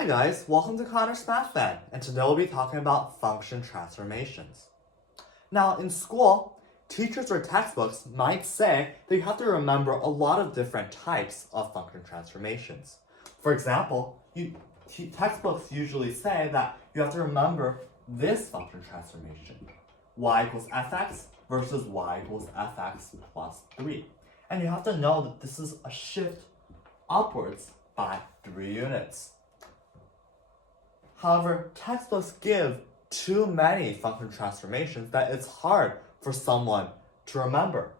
Hi guys, welcome to Connor's Math Fan, and today we'll be talking about function transformations. Now in school, teachers or textbooks might say that you have to remember a lot of different types of function transformations. For example, textbooks usually say that you have to remember this function transformation, y equals fx versus y equals fx plus 3. And you have to know that this is a shift upwards by 3 units. However, textbooks give too many function transformations that it's hard for someone to remember.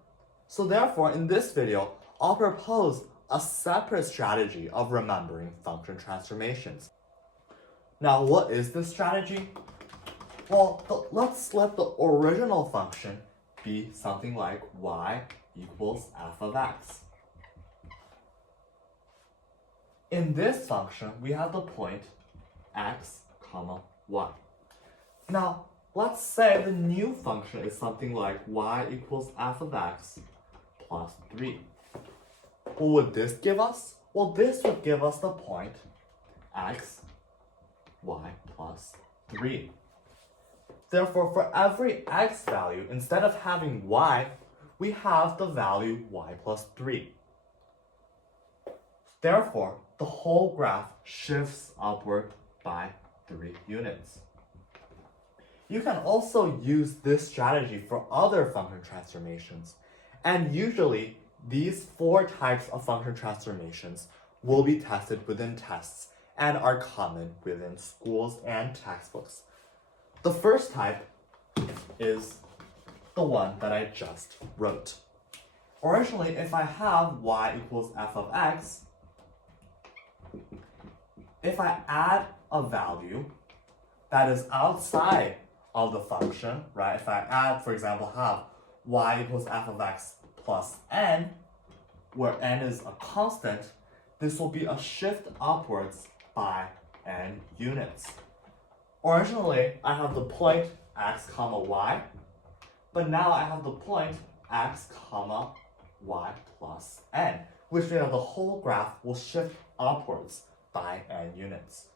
So therefore, in this video, I'll propose a separate strategy of remembering function transformations. Now, what is this strategy? Well, let's let the original function be something like y equals f of x. In this function, we have the point x, y. Now, let's say the new function is something like y equals f of x plus 3. What would this give us? Well, this would give us the point x, y plus 3. Therefore, for every x value, instead of having y, we have the value y plus 3. Therefore, the whole graph shifts upward by 3 units. You can also use this strategy for other function transformations, and usually these 4 types of function transformations will be tested within tests and are common within schools and textbooks. The first type is the one that I just wrote. Originally, if I have y equals f of x, if I add a value that is outside of the function, right? If I add, for example, have y equals f of x plus n, where n is a constant, this will be a shift upwards by n units. Originally, I have the point x comma y, but now I have the point x comma y plus n, which means that the whole graph will shift upwards by n units.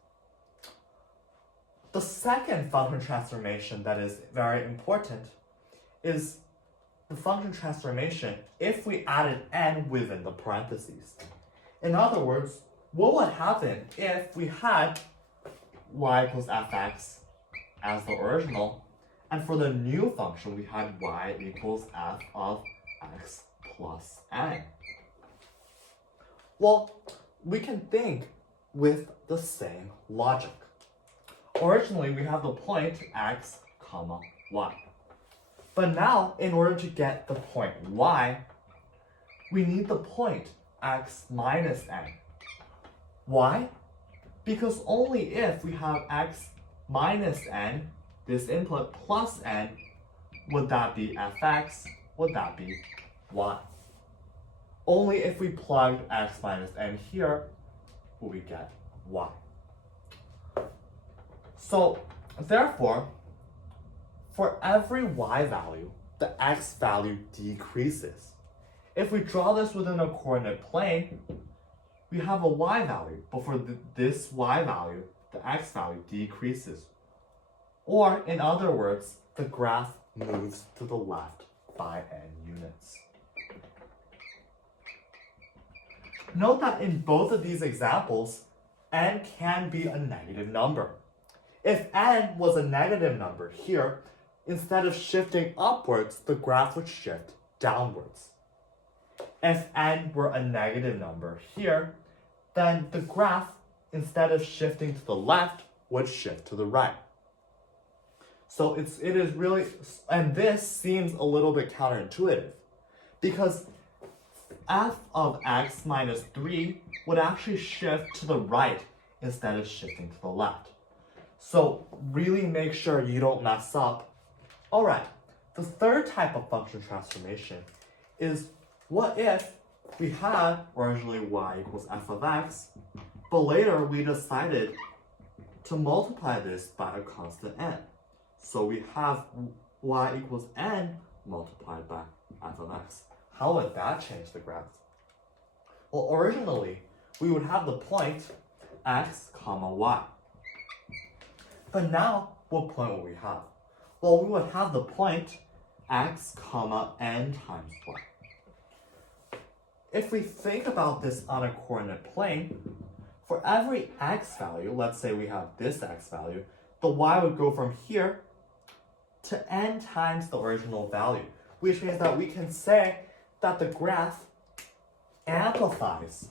The second function transformation that is very important is the function transformation if we added n within the parentheses. In other words, what would happen if we had y equals fx as the original, and for the new function we had y equals f of x plus n? Well, we can think with the same logic. Originally, we have the point x comma y. But now, in order to get the point y, we need the point x minus n. Why? Because only if we have x minus n, this input, plus n, would that be fx, would that be y. Only if we plugged x minus n here, will we get y. So, therefore, for every y value, the x value decreases. If we draw this within a coordinate plane, we have a y value, but for this y value, the x value decreases. Or, in other words, the graph moves to the left by n units. Note that in both of these examples, n can be a negative number. If n was a negative number here, instead of shifting upwards, the graph would shift downwards. If n were a negative number here, then the graph, instead of shifting to the left, would shift to the right. So it is really, and this seems a little bit counterintuitive, because f of x minus 3 would actually shift to the right instead of shifting to the left. So really make sure you don't mess up. Alright, the third type of function transformation is what if we had originally y equals f of x, but later we decided to multiply this by a constant n. So we have y equals n multiplied by f of x. How would that change the graph? Well, originally, we would have the point x comma y. But now, what point will we have? Well, we would have the point x comma n times y. If we think about this on a coordinate plane, for every x value, let's say we have this x value, the y would go from here to n times the original value, which means that we can say that the graph amplifies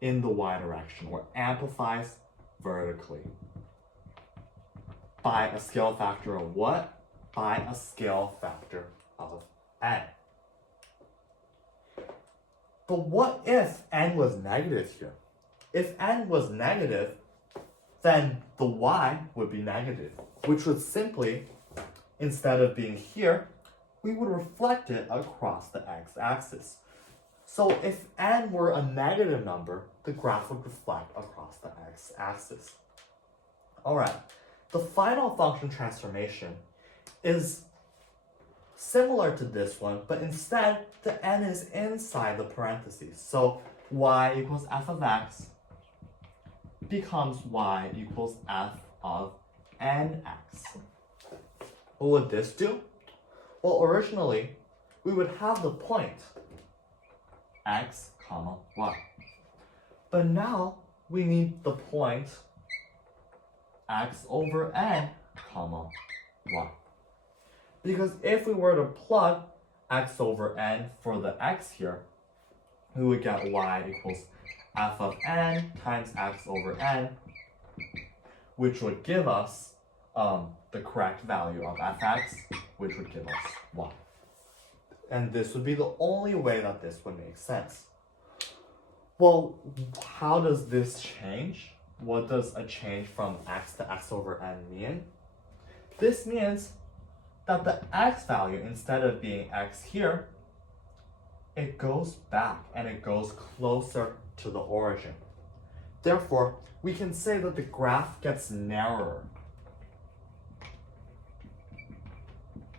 in the y direction, or amplifies vertically by a scale factor of what? By a scale factor of n. But what if n was negative here? If n was negative, then the y would be negative, which would simply, instead of being here, we would reflect it across the x-axis. So if n were a negative number, the graph would reflect across the x-axis. Alright, the final function transformation is similar to this one, but instead the n is inside the parentheses. So y equals f of x becomes y equals f of nx. What would this do? Well, originally, we would have the point x comma y. But now we need the point x over n comma y. Because if we were to plug x over n for the x here, we would get y equals f of n times x over n, which would give us the correct value of fx, which would give us y. And this would be the only way that this would make sense. Well, how does this change? What does a change from x to x over n mean? This means that the x value, instead of being x here, it goes back and it goes closer to the origin. Therefore, we can say that the graph gets narrower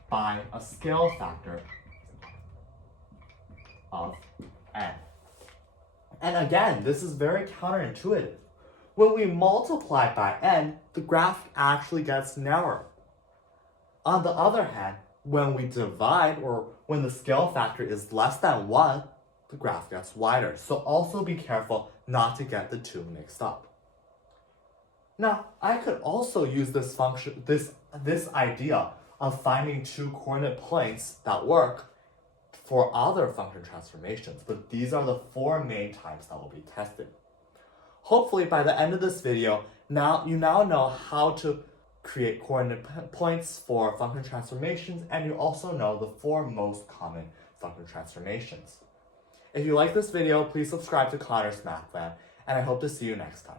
by a scale factor of n. And again, this is very counterintuitive. When we multiply by n, the graph actually gets narrower. On the other hand, when we divide, or when the scale factor is less than 1, the graph gets wider. So also be careful not to get the two mixed up. Now, I could also use this function, this idea of finding two coordinate planes that work for other function transformations, but these are the four main types that will be tested. Hopefully by the end of this video, you now know how to create coordinate points for function transformations, and you also know the four most common function transformations. If you like this video, please subscribe to Connor's Math Lab, and I hope to see you next time.